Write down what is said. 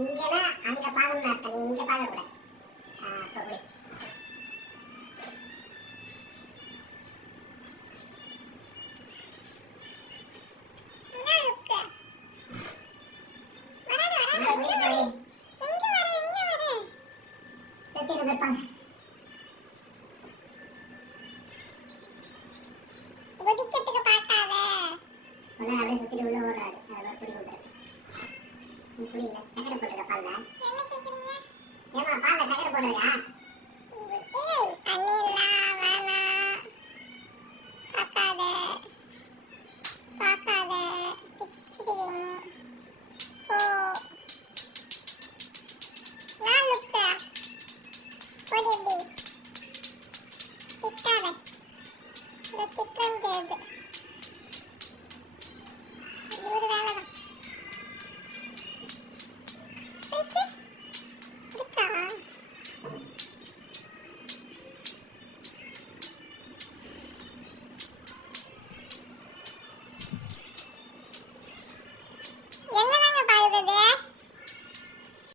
இங்கன்னா அங்க பாதம்னு அர்த்தம், நீ இங்க பாத கூட. அப்ப குடி. ஏமா பால்ல சக்கரை போடுறியா?